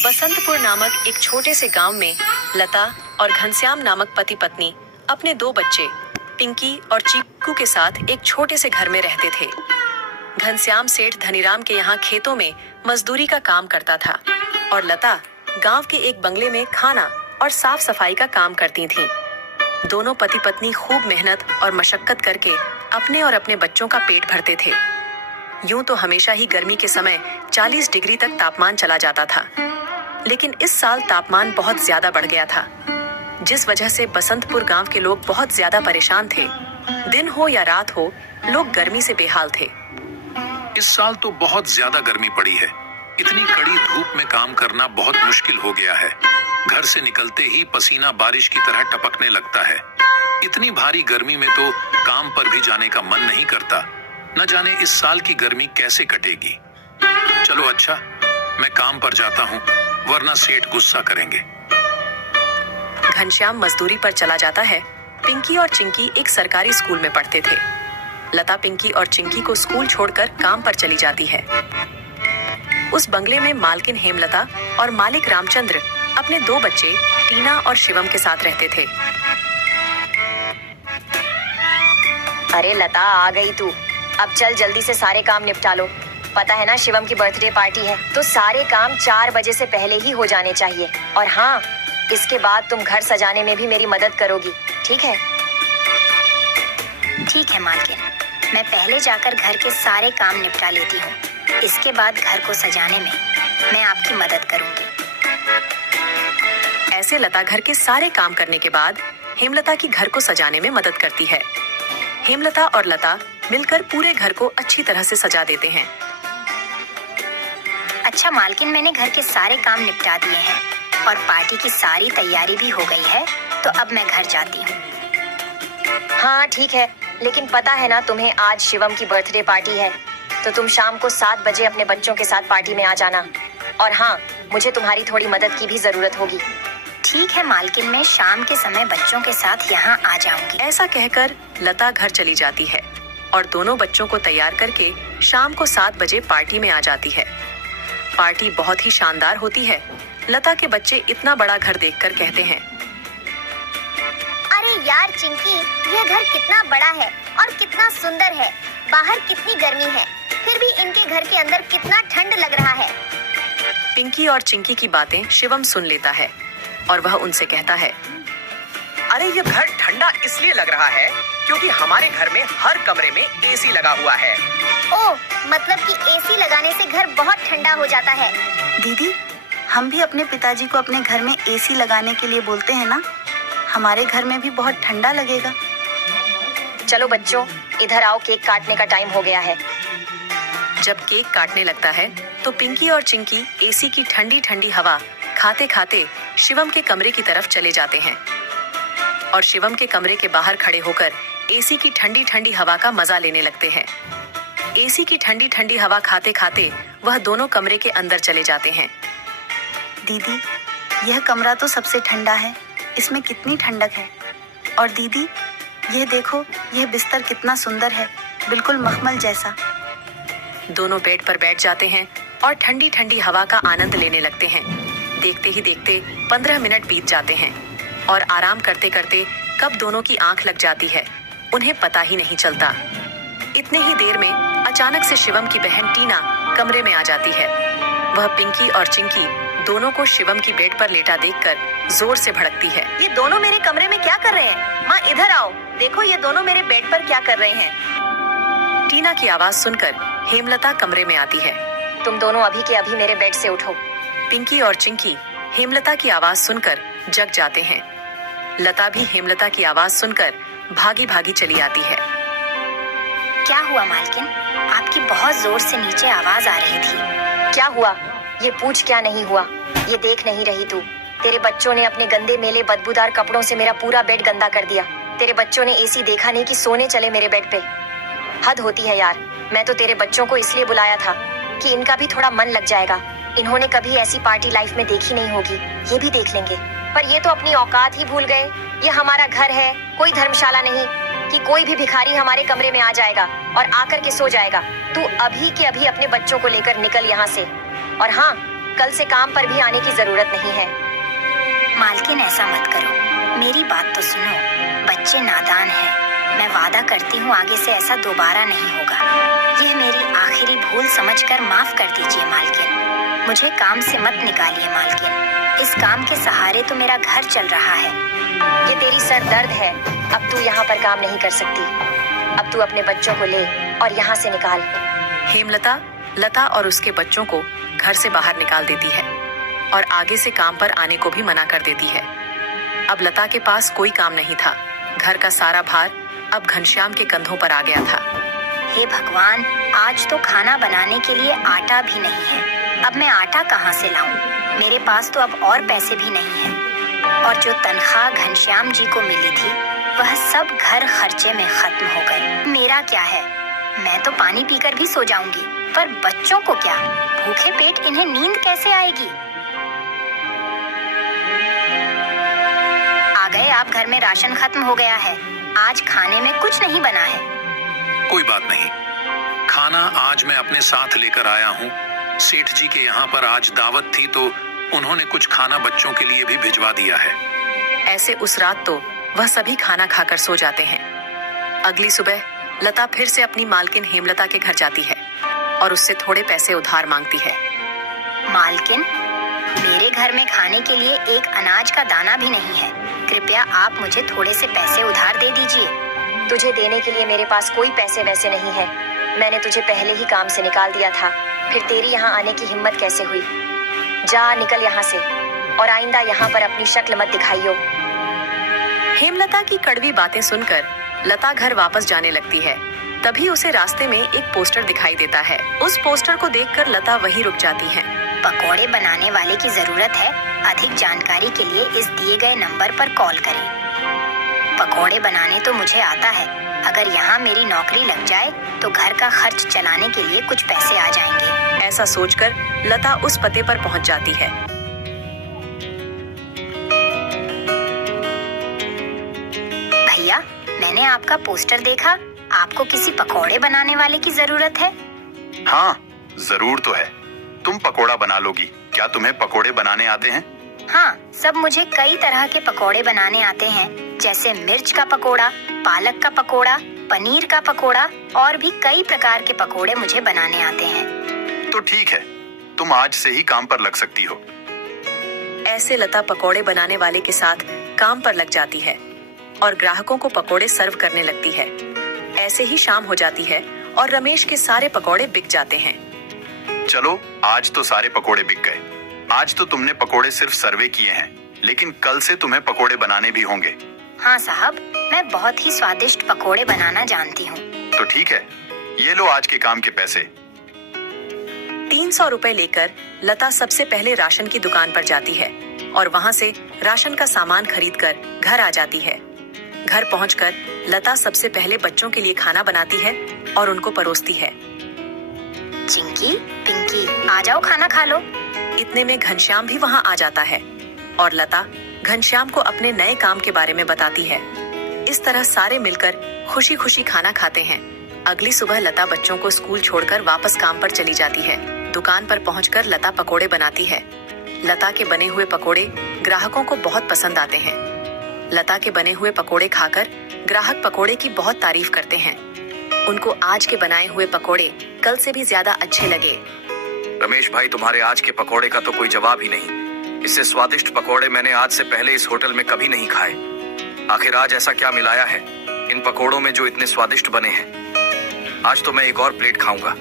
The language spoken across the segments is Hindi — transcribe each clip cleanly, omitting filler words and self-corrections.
बसंतपुर नामक एक छोटे से गांव में लता और घनश्याम नामक पति पत्नी अपने दो बच्चे पिंकी और चीकू के साथ एक छोटे से घर में रहते थे। घनश्याम सेठ धनीराम के यहाँ खेतों में मजदूरी का काम करता था और लता गांव के एक बंगले में खाना और साफ सफाई का काम करती थीं। दोनों पति पत्नी खूब मेहनत और मशक्कत करके अपने और अपने बच्चों का पेट भरते थे। यूं तो हमेशा ही गर्मी के समय 40 डिग्री तक तापमान चला जाता था, लेकिन इस साल तापमान बहुत ज्यादा बढ़ गया था, जिस वजह से बसंतपुर गांव के लोग बहुत ज्यादा परेशान थे। दिन हो या रात हो, लोग गर्मी से बेहाल थे। इस साल तो बहुत ज्यादा गर्मी पड़ी है। इतनी कड़ी धूप में काम करना बहुत मुश्किल हो गया है। घर से निकलते ही पसीना बारिश की तरह टपकने लगता है। इतनी भारी गर्मी में तो काम पर भी जाने का मन नहीं करता। न जाने इस साल की गर्मी कैसे कटेगी। चलो अच्छा, मैं काम पर जाता हूँ, वरना सेठ गुस्सा करेंगे। घनश्याम मजदूरी पर चला जाता है। पिंकी और चिंकी एक सरकारी स्कूल में पढ़ते थे। लता पिंकी और चिंकी को स्कूल छोड़कर काम पर चली जाती है। उस बंगले में मालकिन हेमलता और मालिक रामचंद्र अपने दो बच्चे टीना और शिवम के साथ रहते थे। अरे लता, आ गई तू। अब चल जल्दी से सारे काम निपटा लो। पता है ना, शिवम की बर्थडे पार्टी है, तो सारे काम 4 बजे से पहले ही हो जाने चाहिए। और हाँ, इसके बाद तुम घर सजाने में भी मेरी मदद करोगी, ठीक है? ठीक है मालकिन, मैं पहले जाकर घर के सारे काम निपटा लेती हूँ। इसके बाद घर को सजाने में मैं आपकी मदद करूँगी। ऐसे लता घर के सारे काम करने के बाद हेमलता की घर को सजाने में मदद करती है। हेमलता और लता मिलकर पूरे घर को अच्छी तरह से सजा देते हैं। अच्छा मालकिन, मैंने घर के सारे काम निपटा दिए हैं और पार्टी की सारी तैयारी भी हो गई है, तो अब मैं घर जाती हूँ। हाँ ठीक है, लेकिन पता है ना तुम्हें आज शिवम की बर्थडे पार्टी है, तो तुम शाम को 7 बजे अपने बच्चों के साथ पार्टी में आ जाना। और हाँ, मुझे तुम्हारी थोड़ी मदद की भी जरूरत होगी। ठीक है मालकिन, मैं शाम के समय बच्चों के साथ यहाँ आ जाऊंगी। ऐसा कहकर लता घर चली जाती है और दोनों बच्चों को तैयार करके शाम को 7 बजे पार्टी में आ जाती है। पार्टी बहुत ही शानदार होती है। लता के बच्चे इतना बड़ा घर देखकर कहते हैं, अरे यार चिंकी, यह घर कितना बड़ा है और कितना सुंदर है। बाहर कितनी गर्मी है, फिर भी इनके घर के अंदर कितना ठंड लग रहा है। पिंकी और चिंकी की बातें शिवम सुन लेता है और वह उनसे कहता है, अरे ये घर ठंडा इसलिए लग रहा है क्योंकि हमारे घर में हर कमरे में एसी लगा हुआ है। ओह, मतलब कि एसी लगाने से घर बहुत ठंडा हो जाता है। दीदी, हम भी अपने पिताजी को अपने घर में एसी लगाने के लिए बोलते हैं ना, हमारे घर में भी बहुत ठंडा लगेगा। चलो बच्चों, इधर आओ, केक काटने का टाइम हो गया है। जब केक काटने लगता है तो पिंकी और चिंकी एसी की ठंडी ठंडी हवा खाते खाते शिवम के कमरे की तरफ चले जाते हैं और शिवम के कमरे के बाहर खड़े होकर एसी की ठंडी ठंडी हवा का मजा लेने लगते हैं। एसी की ठंडी ठंडी हवा खाते खाते वह दोनों कमरे के अंदर चले जाते हैं। दीदी, यह कमरा तो सबसे ठंडा है, इसमें कितनी ठंडक है। और दीदी, यह देखो, यह बिस्तर कितना सुंदर है, बिल्कुल मखमल जैसा। दोनों बेड पर बैठ जाते हैं और ठंडी ठंडी हवा का आनंद लेने लगते हैं। देखते ही देखते 15 मिनट बीत जाते हैं और आराम करते करते कब दोनों की आंख लग जाती है, उन्हें पता ही नहीं चलता। इतने ही देर में अचानक से शिवम की बहन टीना कमरे में आ जाती है। वह पिंकी और चिंकी दोनों को शिवम की बेड पर लेटा देखकर जोर से भड़कती है। ये दोनों मेरे कमरे में क्या कर रहे हैं? माँ इधर आओ, देखो ये दोनों मेरे बेड पर क्या कर रहे हैं। टीना की आवाज सुनकर हेमलता कमरे में आती है। तुम दोनों अभी के अभी मेरे बेड से उठो। पिंकी और चिंकी हेमलता की आवाज सुनकर जग जाते हैं। लता भी हेमलता की आवाज सुनकर भागी भागी चली आती है। क्या हुआ मालकिन? आपकी बहुत जोर से नीचे आवाज आ रही थी। क्या हुआ? ये पूछ क्या नहीं हुआ? ये देख नहीं रही तू? तेरे बच्चों ने अपने गंदे मेले बदबूदार कपड़ों से मेरा पूरा बेड गंदा कर दिया। तेरे बच्चों ने एसी देखा नहीं कि सोने चले मेरे बेड पे। हद होती है यार। मैं तो तेरे बच्चों को इसलिए बुलाया था कि इनका भी थोड़ा मन लग जाएगा। इन्होंने कभी ऐसी पार्टी लाइफ में देखी नहीं होगी, ये भी देख लेंगे। पर ये तो अपनी औकात ही भूल गए। ये हमारा घर है, कोई धर्मशाला नहीं कि कोई भी भिखारी हमारे कमरे में आ जाएगा और आकर के सो जाएगा। तू अभी के अभी अपने बच्चों को लेकर निकल यहाँ से। और हाँ, कल से काम पर भी आने की जरूरत नहीं है। मालकिन ऐसा मत करो, मेरी बात तो सुनो। बच्चे नादान हैं। मैं वादा करती हूँ आगे से ऐसा दोबारा नहीं होगा। यह मेरी आखिरी भूल समझकर माफ कर दीजिए मालकिन। मुझे काम से मत निकालिए मालकिन। इस काम के सहारे तो मेरा घर चल रहा है। ये तेरी सर दर्द है। अब तू यहाँ पर काम नहीं कर सकती। अब तू अपने बच्चों को ले और यहाँ से निकाल। हेमलता लता और उसके बच्चों को घर से बाहर निकाल देती है और आगे से काम पर आने को भी मना कर देती है। अब लता के पास कोई काम नहीं था। घर का सारा भार अब घनश्याम के कंधों पर आ गया था। हे भगवान, आज तो खाना बनाने के लिए आटा भी नहीं है। अब मैं आटा कहाँ से लाऊं? मेरे पास तो अब और पैसे भी नहीं हैं। और जो तनख्वाह घनश्याम जी को मिली थी वह सब घर खर्चे में खत्म हो गई। मेरा क्या है, मैं तो पानी पीकर भी सो जाऊंगी, पर बच्चों को क्या? भूखे पेट इन्हें नींद कैसे आएगी? आ गए आप, घर में राशन खत्म हो गया है। आज खाने में कुछ नहीं बना है। कोई बात नहीं, खाना आज मैं अपने साथ लेकर आया हूँ। सेठ जी के यहाँ पर आज दावत थी तो उन्होंने कुछ खाना बच्चों के लिए भी भिजवा दिया है। ऐसे उस रात तो वह सभी खाना खाकर सो जाते हैं। अगली सुबह लता फिर से अपनी मालकिन हेमलता के घर जाती है और उससे थोड़े पैसे उधार मांगती है। मालकिन, मेरे घर में खाने के लिए एक अनाज का दाना भी नहीं है। कृपया आप मुझे थोड़े से पैसे उधार दे दीजिए। तुझे देने के लिए मेरे पास कोई पैसे वैसे नहीं है। मैंने तुझे पहले ही काम से निकाल दिया था, फिर तेरी यहाँ आने की हिम्मत कैसे हुई? जा निकल यहाँ से और आइंदा यहाँ पर अपनी शक्ल मत दिखाइयो। हेमलता की कड़वी बातें सुनकर लता घर वापस जाने लगती है। तभी उसे रास्ते में एक पोस्टर दिखाई देता है। उस पोस्टर को देखकर लता वहीं रुक जाती है। पकोड़े बनाने वाले की जरूरत है। अधिक जानकारी के लिए इस दिए गए नंबर पर कॉल करें। पकोड़े बनाने तो मुझे आता है। अगर यहाँ मेरी नौकरी लग जाए तो घर का खर्च चलाने के लिए कुछ पैसे आ जाएंगे। ऐसा सोचकर लता उस पते पर पहुंच जाती है। भैया, मैंने आपका पोस्टर देखा। आपको किसी पकोड़े बनाने वाले की जरूरत है? हाँ, जरूर तो है। तुम पकोड़ा बना लोगी। क्या तुम्हें पकोड़े बनाने आते हैं? हाँ, सब मुझे कई तरह के पकोड़े बनाने आते हैं, जैसे मिर्च का पकोड़ा, पालक का पकोड़ा, पनीर का पकोड़ा और भी कई प्रकार के पकोड़े मुझे बनाने आते हैं। तो ठीक है, तुम आज से ही काम पर लग सकती हो। ऐसे लता पकोड़े बनाने वाले के साथ काम पर लग जाती है और ग्राहकों को पकोड़े सर्व करने लगती है। ऐसे ही शाम हो जाती है और रमेश के सारे पकोड़े बिक जाते हैं। चलो, आज तो सारे पकोड़े बिक गए। आज तो तुमने पकोड़े सिर्फ सर्वे किए हैं, लेकिन कल से तुम्हें पकोड़े बनाने भी होंगे। हाँ साहब, मैं बहुत ही स्वादिष्ट पकोड़े बनाना जानती हूँ। तो ठीक है, ये लो आज के काम के पैसे। 300 रुपए लेकर लता सबसे पहले राशन की दुकान पर जाती है और वहाँ से राशन का सामान खरीदकर घर आ जाती है। घर पहुंचकर लता सबसे पहले बच्चों के लिए खाना बनाती है और उनको परोसती है। चिंकी, पिंकी, आ जाओ, खाना खा लो। इतने में घनश्याम भी वहाँ आ जाता है और लता घनश्याम को अपने नए काम के बारे में बताती है। इस तरह सारे मिलकर खुशी खुशी खाना खाते हैं। अगली सुबह लता बच्चों को स्कूल छोड़कर वापस काम पर चली जाती है। दुकान पर पहुंचकर लता पकोड़े बनाती है। लता के बने हुए पकोड़े ग्राहकों को बहुत पसंद आते हैं। लता के बने हुए पकोड़े खाकर ग्राहक पकोड़े की बहुत तारीफ करते हैं। उनको आज के बनाए हुए पकोड़े कल से भी ज्यादा अच्छे लगे। रमेश भाई, तुम्हारे आज के पकोड़े का तो कोई जवाब ही नहीं। इससे स्वादिष्ट पकोड़े मैंने आज से पहले इस होटल में कभी नहीं खाए। आखिर आज ऐसा क्या मिलाया है इन पकोड़ों में जो इतने स्वादिष्ट बने हैं? आज तो मैं एक और प्लेट खाऊंगा।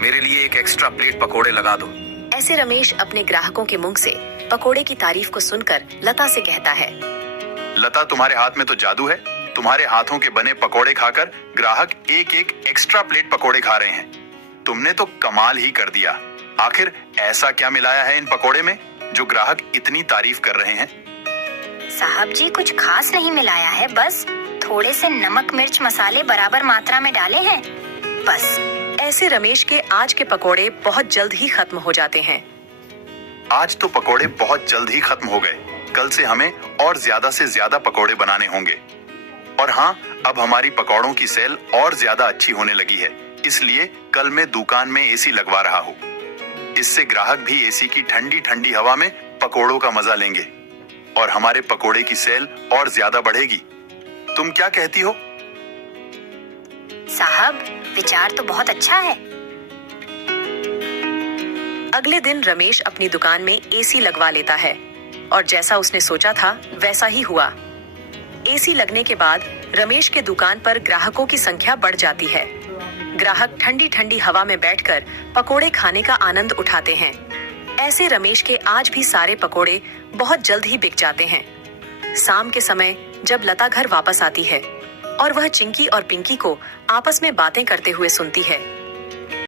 मेरे लिए एक एक्स्ट्रा प्लेट पकोड़े लगा दो। ऐसे रमेश अपने ग्राहकों के मुंह से पकोड़े की तारीफ को सुनकर लता से कहता है, लता, तुम्हारे हाथ में तो जादू है। तुम्हारे हाथों के बने पकोड़े खाकर ग्राहक एक एक एक्स्ट्रा प्लेट पकोड़े खा रहे हैं। तुमने तो कमाल ही कर दिया। आखिर ऐसा क्या मिलाया है इन पकोड़े में जो ग्राहक इतनी तारीफ कर रहे हैं? साहब जी, कुछ खास नहीं मिलाया है, बस थोड़े से नमक मिर्च मसाले बराबर मात्रा में डाले हैं, बस। ऐसे रमेश के आज के पकोड़े बहुत जल्द ही खत्म हो जाते हैं। आज तो पकोड़े बहुत जल्द ही खत्म हो गए। कल से हमें और ज्यादा से ज्यादा पकोड़े बनाने होंगे। और हाँ, अब हमारी पकौड़ों की सेल और ज्यादा अच्छी होने लगी है, इसलिए कल मैं दुकान में एसी लगवा रहा हूँ। इससे ग्राहक भी एसी की ठंडी ठंडी हवा में पकोड़ों का मजा लेंगे और हमारे पकोड़े की सेल और ज्यादा बढ़ेगी। तुम क्या कहती हो? साहब, विचार तो बहुत अच्छा है। अगले दिन रमेश अपनी दुकान में एसी लगवा लेता है और जैसा उसने सोचा था वैसा ही हुआ। एसी लगने के बाद रमेश के दुकान पर ग्राहकों की संख्या बढ़ जाती है। ग्राहक ठंडी ठंडी हवा में बैठकर पकोड़े खाने का आनंद उठाते हैं। ऐसे रमेश के आज भी सारे पकोड़े बहुत जल्द ही बिक जाते हैं। शाम के समय जब लता घर वापस आती है और वह चिंकी और पिंकी को आपस में बातें करते हुए सुनती है,